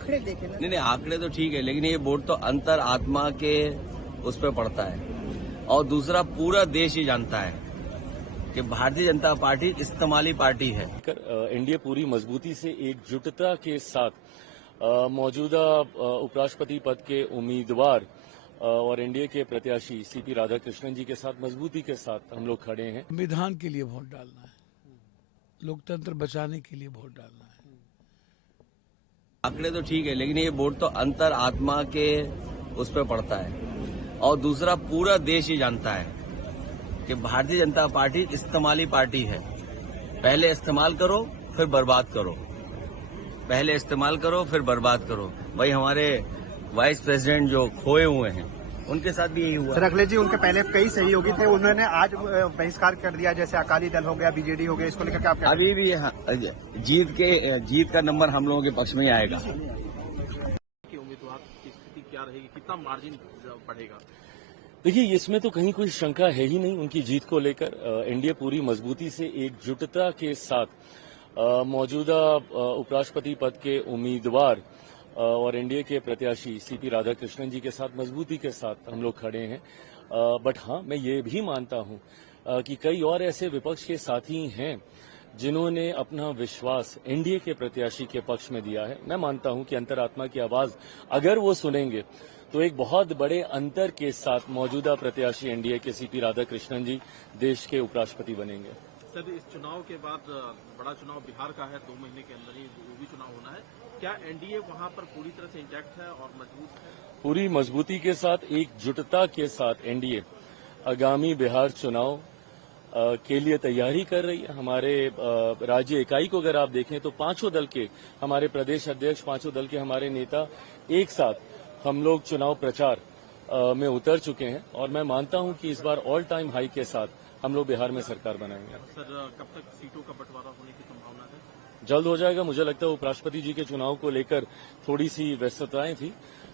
आंकड़े देखे ना। नहीं, आंकड़े तो ठीक है, लेकिन ये वोट तो अंतर आत्मा के उस पर पड़ता है। और दूसरा, पूरा देश ही जानता है कि भारतीय जनता पार्टी इस्तेमाली पार्टी है। एनडीए पूरी मजबूती से एकजुटता के साथ मौजूदा उपराष्ट्रपति पद के उम्मीदवार और एनडीए के प्रत्याशी सीपी राधाकृष्णन जी के साथ मजबूती के साथ हम लोग खड़े हैं। संविधान के लिए वोट डालना है, लोकतंत्र बचाने के लिए वोट डालना है। आंकड़े तो ठीक है, लेकिन ये वोट तो अंतर आत्मा के उस पर पड़ता है। और दूसरा, पूरा देश ही जानता है कि भारतीय जनता पार्टी इस्तेमाली पार्टी है। पहले इस्तेमाल करो, फिर बर्बाद करो। पहले इस्तेमाल करो, फिर बर्बाद करो। भाई, हमारे वाइस प्रेसिडेंट जो खोए हुए हैं, उनके साथ भी यही हुआ। सर, अखिलेश जी उनके पहले कई सहयोगी थे, उन्होंने आज बहिष्कार कर दिया, जैसे अकाली दल हो गया, बीजेडी हो गया, इसको लेकर क्या आप कहते हैं? अभी भी जीत का नंबर हम लोगों के पक्ष में ही आएगा। उम्मीदवार की स्थिति क्या रहेगी, कितना मार्जिन बढ़ेगा? देखिए, इसमें तो कहीं कोई शंका है ही नहीं उनकी जीत को लेकर। एनडीए पूरी मजबूती से एकजुटता के साथ मौजूदा उपराष्ट्रपति पद के उम्मीदवार और एनडीए के प्रत्याशी सीपी राधाकृष्णन जी के साथ मजबूती के साथ हम लोग खड़े हैं। बट हाँ, मैं ये भी मानता हूं कि कई और ऐसे विपक्ष के साथी हैं जिन्होंने अपना विश्वास एनडीए के प्रत्याशी के पक्ष में दिया है। मैं मानता हूं कि अंतरात्मा की आवाज अगर वो सुनेंगे तो एक बहुत बड़े अंतर के साथ मौजूदा प्रत्याशी एनडीए के सीपी राधाकृष्णन जी देश के उपराष्ट्रपति बनेंगे। सर, इस चुनाव के बाद बड़ा चुनाव बिहार का है, 2 महीने के अंदर ही वो भी चुनाव होना है। क्या एनडीए वहां पर पूरी तरह से इंटैक्ट है और मजबूत है? पूरी मजबूती के साथ, एकजुटता के साथ एनडीए आगामी बिहार चुनाव के लिए तैयारी कर रही है। हमारे राज्य इकाई को अगर आप देखें तो पांचों दल के हमारे प्रदेश अध्यक्ष, पांचों दल के हमारे नेता एक साथ हम लोग चुनाव प्रचार में उतर चुके हैं और मैं मानता हूं कि इस बार ऑल टाइम हाई के साथ हम लोग बिहार में सरकार बनाएंगे। सर, कब तक सीटों का बंटवारा होने की संभावना है? जल्द हो जाएगा। मुझे लगता है उपराष्ट्रपति जी के चुनाव को लेकर थोड़ी सी व्यस्तताएं थी,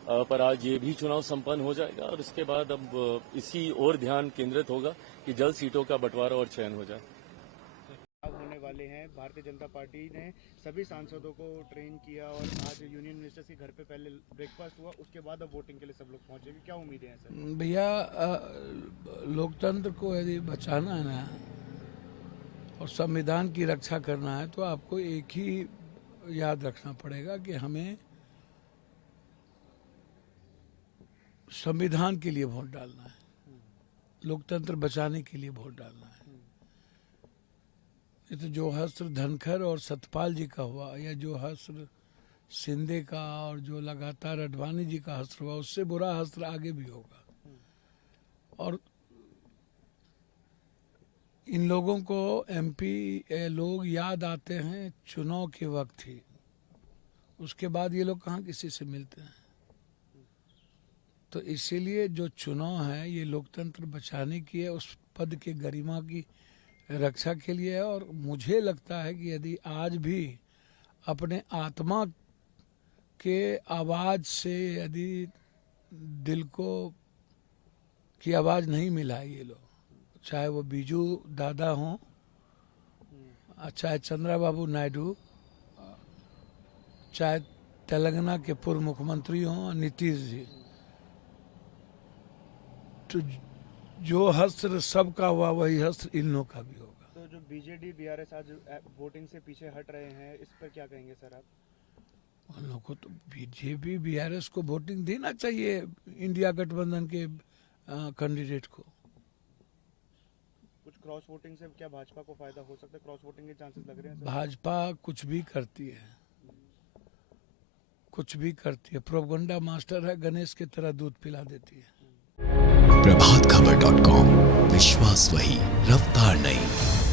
पर आज ये भी चुनाव संपन्न हो जाएगा और इसके बाद अब इसी ओर ध्यान केंद्रित होगा कि जल्द सीटों का बंटवारा और चयन हो जाए। होने वाले हैं, भारतीय जनता पार्टी ने सभी सांसदों को ट्रेन किया और आज यूनियन मिनिस्टर्स के घर पे पहले ब्रेकफास्ट हुआ, उसके बाद अब वोटिंग के लिए सब लोग पहुंचेंगे। क्या उम्मीदें हैं सर? भैया, लोकतंत्र को यदि बचाना है ना और संविधान की रक्षा करना है तो आपको एक ही याद रखना पड़ेगा कि हमें संविधान के लिए वोट डालना है, लोकतंत्र बचाने के लिए वोट डालना है। ये तो जो हस्त्र धनखड़ और सतपाल जी का हुआ या जो हस्त्र शिंदे का और जो लगातार अडवाणी जी का हस्त्र हुआ, उससे बुरा हस्त्र आगे भी होगा। और इन लोगों को एमपी लोग याद आते हैं चुनाव के वक्त ही, उसके बाद ये लोग कहाँ किसी से मिलते हैं। तो इसीलिए जो चुनाव है ये लोकतंत्र बचाने की है, उस पद के गरिमा की रक्षा के लिए है। और मुझे लगता है कि यदि आज भी अपने आत्मा के आवाज से यदि दिल को की आवाज नहीं मिला ये लोग, चाहे वो बीजू दादा हों, चाहे चंद्रबाबू नायडू, चाहे तेलंगाना के पूर्व मुख्यमंत्री हों नीतीश जी, तो जो हस्त्र सबका हुआ वही हस्त्र इन लोगों का भी होगा। तो जो बीजेडी बीआरएस आज वोटिंग से पीछे हट रहे हैं, इस पर क्या कहेंगे सर आप? उन लोगों को तो बीजेपी बीआरएस को वोटिंग देना चाहिए, इंडिया गठबंधन के कैंडिडेट को। कुछ क्रॉस वोटिंग से क्या भाजपा को फायदा हो सकता है? क्रॉस वोटिंग के चांसेस लग रहे हैं सर? भाजपा कुछ भी करती है, कुछ भी करती है, प्रोपगंडा मास्टर है, गणेश की तरह दूध पिला देती है। प्रभातखबर.com, विश्वास वही, रफ्तार नहीं।